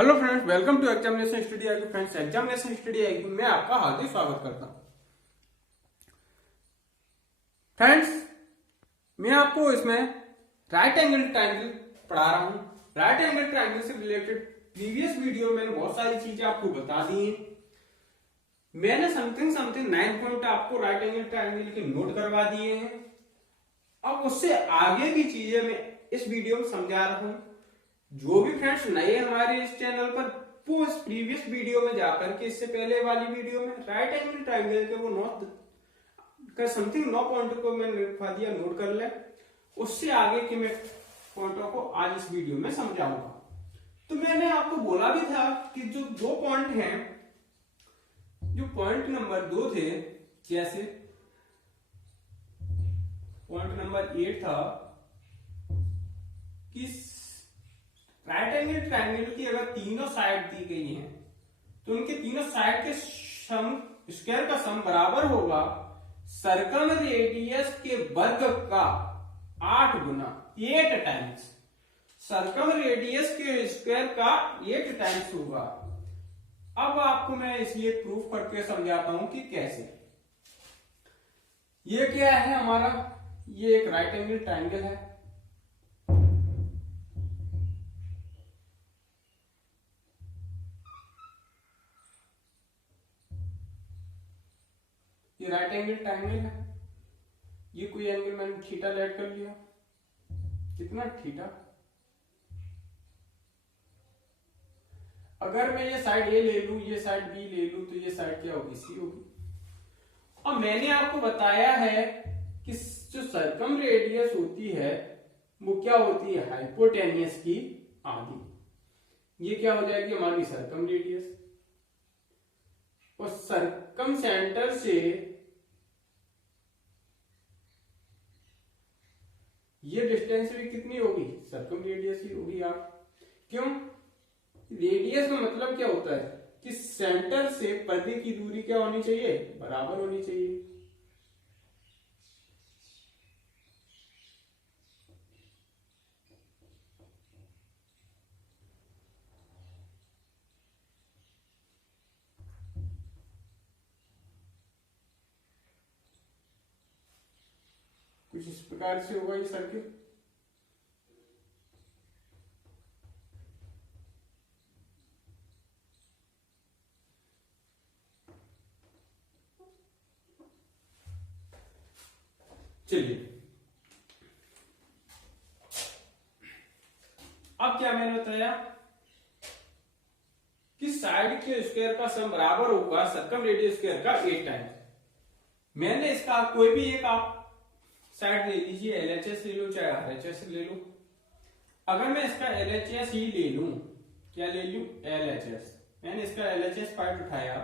Hello friends, welcome to examination study IQ. Friends, examination study IQ में आपका हार्दिक स्वागत करता हूं। फ्रेंड्स, मैं आपको इसमें राइट एंगल ट्रायंगल पढ़ा रहा हूं। राइट एंगल ट्रायंगल से रिलेटेड प्रीवियस वीडियो में मैंने बहुत सारी चीजें आपको बता दी हैं। मैंने समथिंग 9 पॉइंट आपको राइट एंगल ट्रायंगल के नोट करवा दिए हैं। अब उससे आगे की चीजें मैं इस वीडियो में समझा रहा हूं। जो भी फ्रेंड्स नए हमारे इस चैनल पर, वो इस प्रीवियस वीडियो में जाकर के इससे पहले वाली वीडियो में राइट एंगल ट्रायंगल के वो नोट कर समथिंग 9 पॉइंट को मैंने लिखवा दिया, नोट कर ले। उससे आगे के मैं पॉइंटों को आज इस वीडियो में समझाऊंगा। तो मैंने आपको बोला भी था कि जो 2 पॉइंट हैं, जो पॉइंट नंबर 2 थे, जैसे पॉइंट नंबर 8 था कि राइट एंगल ट्रायंगल की अगर तीनों साइड दी गई हैं तो उनके तीनों साइड के सम स्क्वायर का सम बराबर होगा सर्कम रेडियस के वर्ग का 8 गुना 8 टाइम्स। सर्कम रेडियस के स्क्वायर का 8 टाइम्स होगा। अब आपको मैं इसलिए प्रूफ करके समझाता हूं कि कैसे। ये क्या है हमारा, ये एक राइट एंगल ट्रायंगल है। ये राइट एंगल ट्रायंगल है। ये कोई एंगल मैंने थीटा लेट कर लिया। कितना थीटा? अगर मैं ये साइड ए ले लूं, ये साइड बी ले लूं, तो ये साइड क्या होगी? सी होगी। और मैंने आपको बताया है कि जो सर्कम रेडियस होती है वो क्या होती है? हाइपोटेनियस की आधी। ये क्या हो जाएगी? हमारी सर्कम रेडियस। और सर्कम सेंटर से ये डिस्टेंस भी कितनी होगी? सर्कम रेडियस ही होगी यार। क्यों? रेडियस में मतलब क्या होता है कि सेंटर से पर्दे की दूरी क्या होनी चाहिए? बराबर होनी चाहिए। कुछ इस प्रकार से होगा ये सर्किल। चलिए, अब क्या मैंने बताया कि साइड के स्क्वायर का सम बराबर होगा सर्कम रेडियस स्क्वायर का 8 टाइम्स। मैंने इसका कोई भी एक आप साइड ले लीजिए, एलएचएस ले लो चाहे आरएचएस ले लो। अगर मैं इसका एलएचएस ही ले लूं, क्या ले लूं? एलएचएस। मैंने इसका एलएचएस पार्ट उठाया।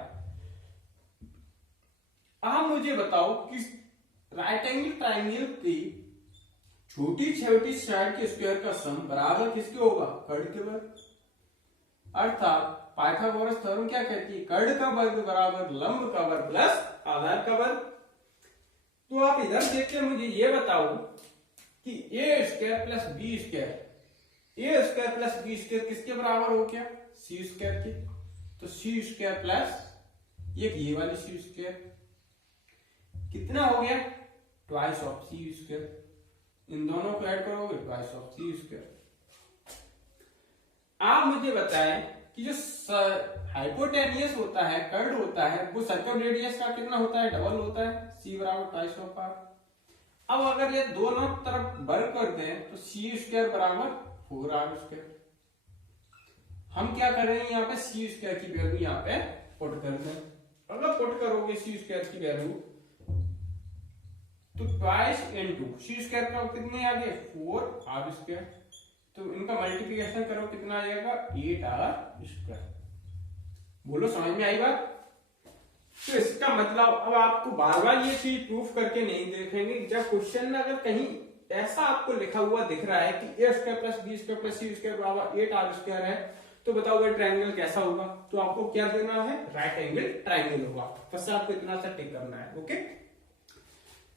अब मुझे बताओ कि राइट एंगल ट्रायंगल की छोटी छोटी साइड के स्क्वायर का सम बराबर किसके होगा? कर्ण के वर्ग। अर्थात पाइथागोरस थ्योरम क्या कहती है? कर्ण का वर्ग बराबर लंब का वर्ग प्लस आधार का वर्ग। तो आप इधर देख के मुझे ये बताओ कि a square plus b square, A square plus b square किसके बराबर हो गया? सी स्क्वायर के। तो सी स्क्वायर प्लस ये वाली सी स्क्वायर कितना हो गया? Twice of C square. इन दोनों को ऐड करोगे ट्वाइस ऑफ सी स्क्वायर। आप मुझे बताएं कि जो हाइपोटेनियस होता है, कर्ण होता है, वो सर्कम रेडियस का कितना होता है? डबल होता है। सी बराबर ट्वाइस ऑफ आर। अब अगर ये दोनों तरफ वर्ग कर दें तो सी स्क्वायर बराबर 4r स्क्वायर। हम क्या कर रहे हैं यहाँ पे? सी स्क्वायर की वैल्यू यहाँ पे पुट कर दें। अगर पुट करोगे सी स्क्वायर की वैल्यू तो ट्वाइस इनटू सी स्क्वायर का कितने आ गए? 4r square. तो इनका मल्टीप्लिकेशन करो, कितना आ जाएगा? 8r square. बोलो, समझ में आई बात? तो इसका मतलब अब आपको बार बार ये चीज प्रूफ करके नहीं देखेंगे। जब क्वेश्चन में अगर कहीं ऐसा आपको लिखा हुआ दिख रहा है कि a square plus b square plus c square बराबर 8r स्क्वायर है, तो बताओ वह ट्रायंगल कैसा होगा? तो आपको क्या देना है? राइट एंगल ट्रायंगल होगा। बस आपको इतना सा टिक करना है। ओके,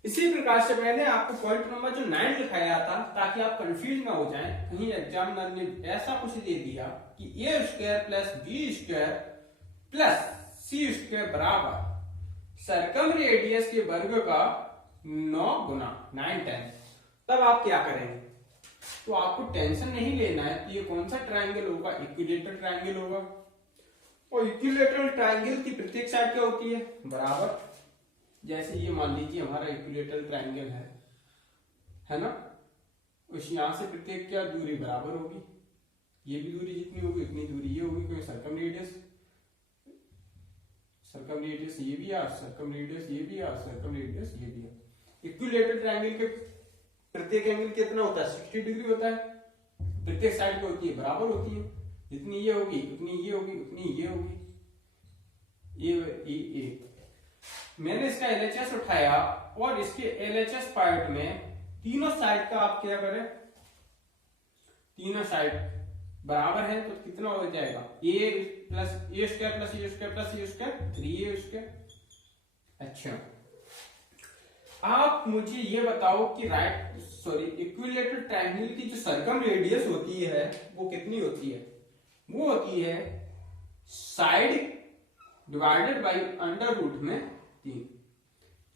इसी प्रकार से मैंने आपको पॉइंट नंबर जो 9 लिखाया था ताकि आप कंफ्यूज ना हो जाएं, कहीं एग्जामिनर ने ऐसा कुछ दे दिया कि a square plus b square plus c square बराबर सर्कम रेडियस के वर्ग का 9 गुना 9 टाइम्स, तब आप क्या करेंगे? तो आपको टेंशन नहीं लेना है कि ये कौन सा ट्रायंगल होगा, इक्विलेटरल ट्रायंगल होगा। और इक्विलेटरल ट्रायंगल की प्रत्येक साइड क्या होती है? बराबर। जैसे ये मान लीजिए हमारा इक्विलेटरल ट्रायंगल है ना, उस यहां से प्रत्येक क्या दूरी बराबर होगी, ये भी दूरी जितनी होगी उतनी दूरी ये होगी, क्योंकि सर्कम रेडियस ये भी आर, सर्कम रेडियस ये भी आर, सर्कम रेडियस ये भी आर। इक्विलेटरल ट्रायंगल के प्रत्येक एंगल कितना होता है? 60 डिग्री होता है। प्रत्येक साइड क्या होती है? बराबर होती है, जितनी ये होगी उतनी ये होगी उतनी ये होगी। ये मैंने इसका एलएचएस उठाया और इसके एलएचएस पार्ट में तीनों साइड का आप क्या करें, तीनों साइड बराबर है तो कितना हो जाएगा? ए प्लस ए स्क्वायर प्लस ए स्क्वायर प्लस ए स्क्वायर 3a स्क्वायर। अच्छा, आप मुझे ये बताओ कि इक्विलेटरल ट्रायंगल की जो सर्कम रेडियस होती है वो कितनी होती है? वो होती है side divided by under root में 3।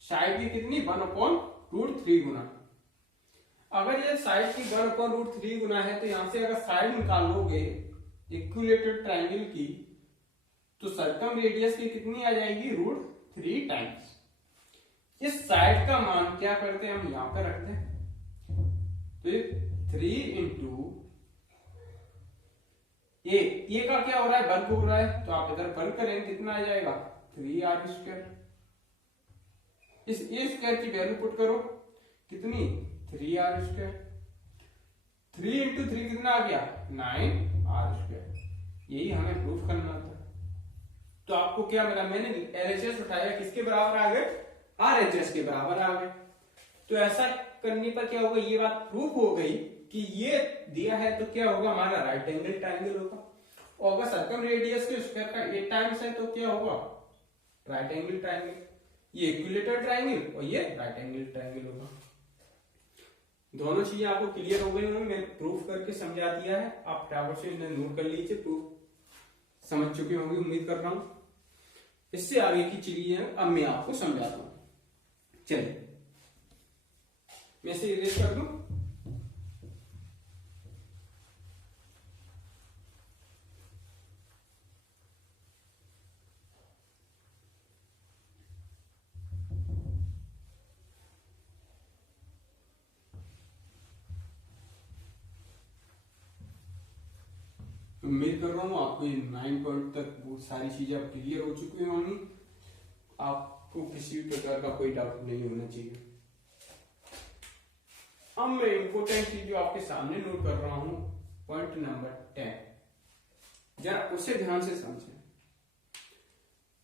साइड की कितनी? 1/√3 गुना। अगर ये साइड की 1/√3 गुना है तो यहां से अगर साइड निकालोगे इक्विलेटरल ट्रायंगल की तो सर्कम रेडियस की कितनी आ जाएगी? √3 टाइम्स। इस साइड का मान क्या करते हैं हम यहां पे रखते हैं, तो 3 इंटू ए का क्या हो रहा है? वर्ग हो रहा है, तो आप इधर वर्ग करेंगे कितना आ जाएगा? 3r square. इस ए स्क्वायर की वैल्यू पुट करो, कितनी? 3r square. 3 इंटू 3 कितना आ गया? 9r square. यही हमें प्रूफ करना था। तो आपको क्या मिला? मैंने एलएचएस उठाया, किसके बराबर आ गए? आरएचएस के बराबर आ गए। तो ऐसा करने पर क्या होगा? ये बात प्रूफ हो गई कि ये दिया है तो क्या होगा? हमारा राइट एंगल ट्रायंगल होगा। और अगर सर्कम रेडियस के स्क्वायर का 8 टाइम्स है तो क्या होगा? Right angle triangle. ये इक्विलेटरल ट्रायंगल और ये राइट एंगल ट्रायंगल होगा। दोनों चीजें आपको क्लियर हो गई होंगी, मैंने प्रूफ करके समझा दिया है। आप फटाफट से इन्हें नोट कर लीजिए, प्रूफ समझ चुके होंगे उम्मीद कर रहा हूं। इससे आगे की चीजें अब मैं आपको समझाता हूं। चलिए मैं इसे इरेज कर दूं। उम्मीद कर रहा हूँ आपको ये 9 पॉइंट तक वो सारी चीजें अब क्लियर हो चुकी होंगी। आपको किसी भी प्रकार का कोई डाउट नहीं होना चाहिए। अब मैं इंपोर्टेंट चीज जो आपके सामने नोट कर रहा हूं, पॉइंट नंबर 10, जरा उसे ध्यान से समझें।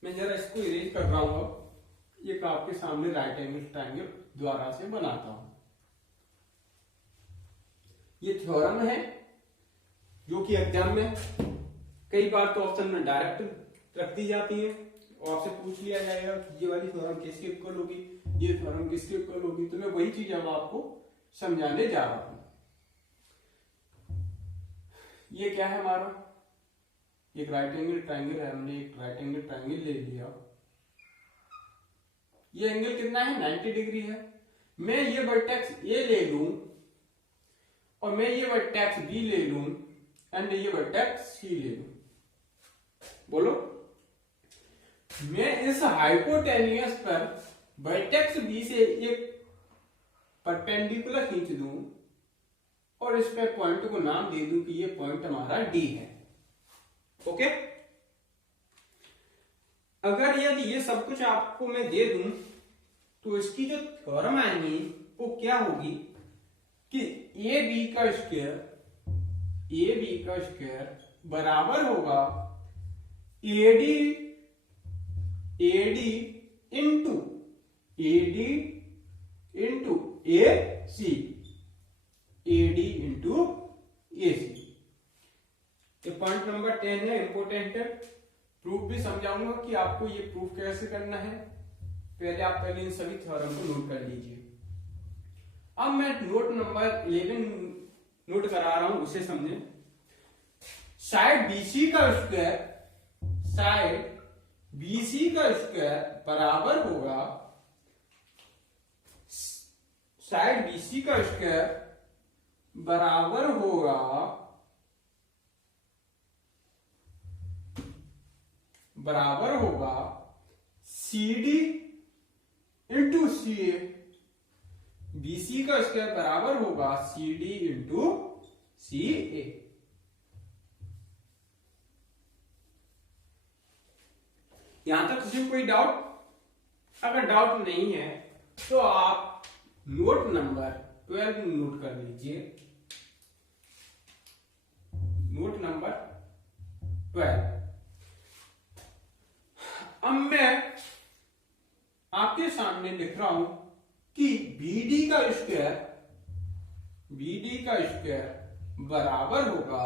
मैं जरा इसको इरेज कर रहा हूं। अब ये आपके सामने राइट एंगल ट्रायंगल द्वारा से बनाता हूं। ये थ्योरम है जो कि एग्जाम में कई बार तो ऑप्शन में डायरेक्ट रख दी जाती है और आपसे पूछ लिया जाएगा कि ये वाली थ्योरम किसके इक्वल होगी, ये थ्योरम किसके इक्वल होगी। तो मैं वही चीज अब आपको समझाने जा रहा हूं। ये क्या है? हमारा एक राइट एंगल ट्रायंगल है। हमने एक राइट एंगल ट्रायंगल ले लिया। ये एंगल कितना है? 90 डिग्री है। मैं ये वर्टेक्स ए ले लूं और मैं ये वर्टेक्स बी ले लूं एंड ये वर्टेक्स सी ले लूं। बोलो, मैं इस हाइपोटेनियस पर वर्टेक्स बी से एक परपेंडिकुलर खींच दूं और इस पे पॉइंट को नाम दे दूं कि ये पॉइंट हमारा डी है। ओके, अगर यदि ये सब कुछ आपको मैं दे दूं तो इसकी जो थ्योरम आएगी वो क्या होगी कि ए बी का स्क्वायर बराबर होगा एडी इंटू ए सी, एडी इंटू ए सी। ये पॉइंट नंबर 10 है, इंपोर्टेंट है। प्रूफ भी समझाऊंगा कि आपको ये प्रूफ कैसे करना है। पहले इन सभी थ्योरम को नोट कर लीजिए। अब मैं नोट नंबर 11 नोट करा रहा हूं, उसे समझे। साइड बीसी का स्क्वायर बराबर होगा, साइड बीसी का स्क्वायर बराबर होगा CD इंटू CA। BC का स्क्वायर बराबर होगा CD इंटू CA। यहां तक किसी को कोई डाउट? अगर डाउट नहीं है तो आप नोट नंबर 12 नोट कर लीजिए। Note number 12। अब मैं आपके सामने लिख रहा हूं कि BD का स्क्वायर बराबर होगा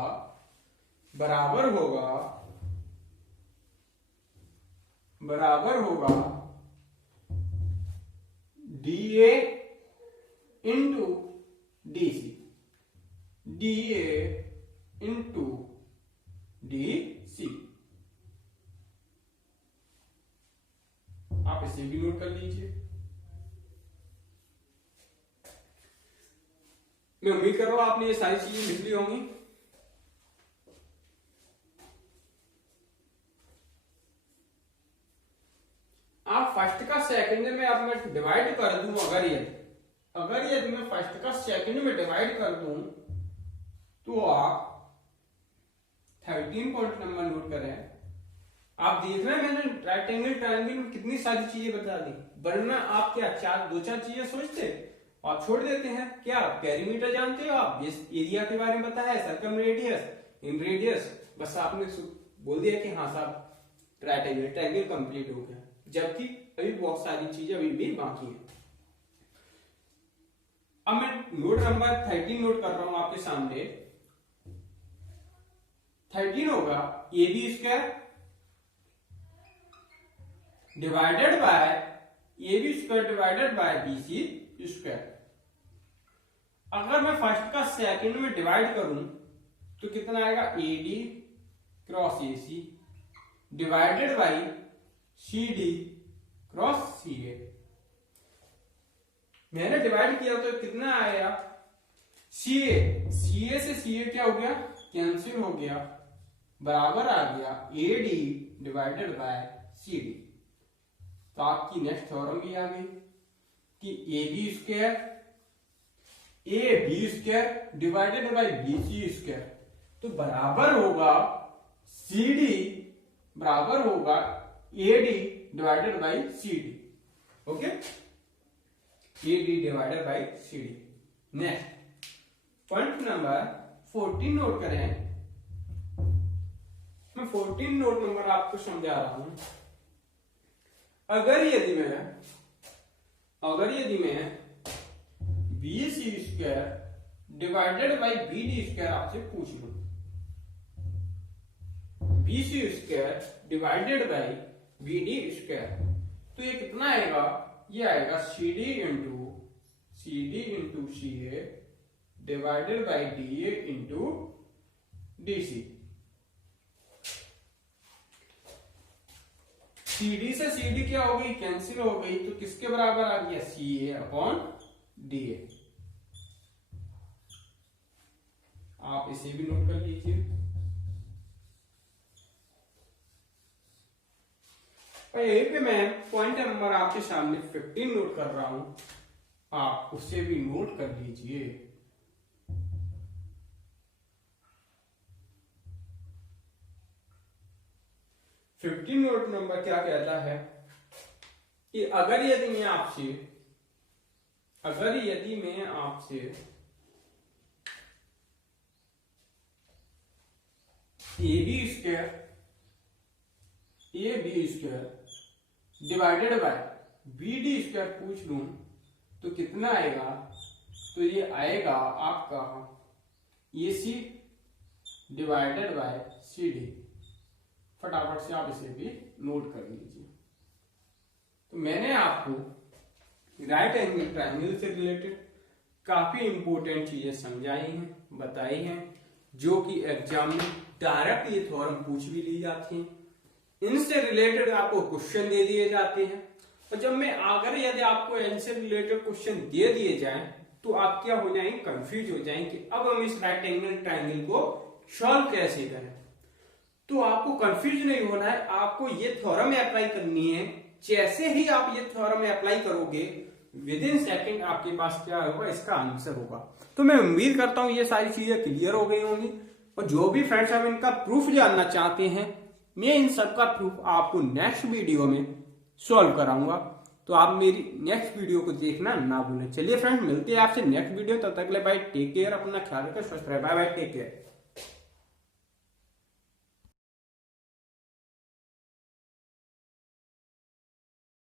DA इंटू DC। आप इसे भी नोट कर लीजिए। मैं उम्मीद कर रहा हूं आपने ये सारी चीजें लिख ली होंगी। आप फर्स्ट का सेकंड में अब मैं डिवाइड कर दूं, अगर यदि मैं फर्स्ट का सेकंड में डिवाइड कर दूं तो आप 13 पॉइंट नंबर नोट करें। आप देख रहे हैं मैंने राइट एंगल ट्रायंगल में कितनी सारी चीजें बता दी, वरना आप क्या दो चार चीजें सोचते और छोड़ देते हैं। क्या पेरीमीटर जानते हो आप? इस एरिया के बारे में पता है, सर्कम रेडियस, इन रेडियस, बस आपने बोल दिया कि हाँ साहब राइट एंगल ट्रायंगल कंप्लीट हो गया, जबकि अभी बहुत सारी चीजें अभी भी बाकी हैं। अब मैं नोट नंबर 13 नोट कर रहा हूं आपके सामने। 13 होगा AB square divided by BC square. अगर मैं फर्स्ट का सेकंड में डिवाइड करूं तो कितना आएगा? AD cross AC divided by CD cross CA। मैंने डिवाइड किया तो कितना आया? CA से CA क्या हो गया? कैंसिल हो गया, बराबर आ गया AD डिवाइडेड बाय CD। तो आपकी नेक्स्ट थ्योरम भी आ गई कि AB square divided by BC square तो बराबर होगा CD बराबर होगा AD divided by CD। Okay, AD divided by CD। Next point number 14 note करें। मैं 14 नोट नंबर आपको समझा रहा हूं। अगर यदि मैं BC square divided by BD square आपसे पूछ लूं, BC square divided by BD square तो ये कितना आएगा? ये आएगा CD into CA divided by DA into DC। CD से CD क्या हो गई? कैंसिल हो गई, तो किसके बराबर आ गया? CA upon DA। आप इसे भी नोट कर लीजिए। यहीं पे मैं पॉइंट नंबर आपके सामने 15 नोट कर रहा हूं, आप उसे भी नोट कर लीजिए। फिफ्टीन नोट नंबर क्या कहता है कि अगर यदि मैं आपसे AB square divided by BD square पूछ लूं तो कितना आएगा? तो ये आएगा आपका AC डिवाइडेड बाय CD। फटाफट से आप इसे भी नोट कर लीजिए। तो मैंने आपको राइट एंगल ट्रायंगल से रिलेटेड काफी इंपॉर्टेंट चीजें समझाई हैं, बताई हैं, जो कि एग्जाम में डायरेक्ट ये थ्योरम पूछ भी ली जाती हैं। इनसे रिलेटेड आपको क्वेश्चन दे दिए जाते हैं, और जब मैं अगर यदि आपको इनसे रिलेटेड क्वेश्चन दे दिए जाएं तो आप क्या हो जाएंगे, कंफ्यूज हो जाएंगे कि अब हम इस राइट एंगल ट्रायंगल को सॉल्व कैसे करें। तो आपको कंफ्यूज नहीं होना है, आपको ये थ्योरम अप्लाई करनी है। जैसे ही आप ये थ्योरम अप्लाई करोगे विद इन सेकेंड आपके पास क्या होगा, इसका आंसर होगा। तो मैं उम्मीद करता हूं ये सारी चीजें क्लियर हो गई होंगी, और जो भी फ्रेंड्स अब इनका प्रूफ जानना चाहते हैं, मैं इन सबका प्रूफ आपको नेक्स्ट वीडियो में सॉल्व कराऊंगा। तो आप मेरी नेक्स्ट वीडियो को देखना ना भूलें। चलिए फ्रेंड्स, मिलते हैं आपसे नेक्स्ट वीडियो, तब तक के लिए बाय, टेक केयर, अपना ख्याल रखें, स्वस्थ रहे, बाय बाय, टेक केयर।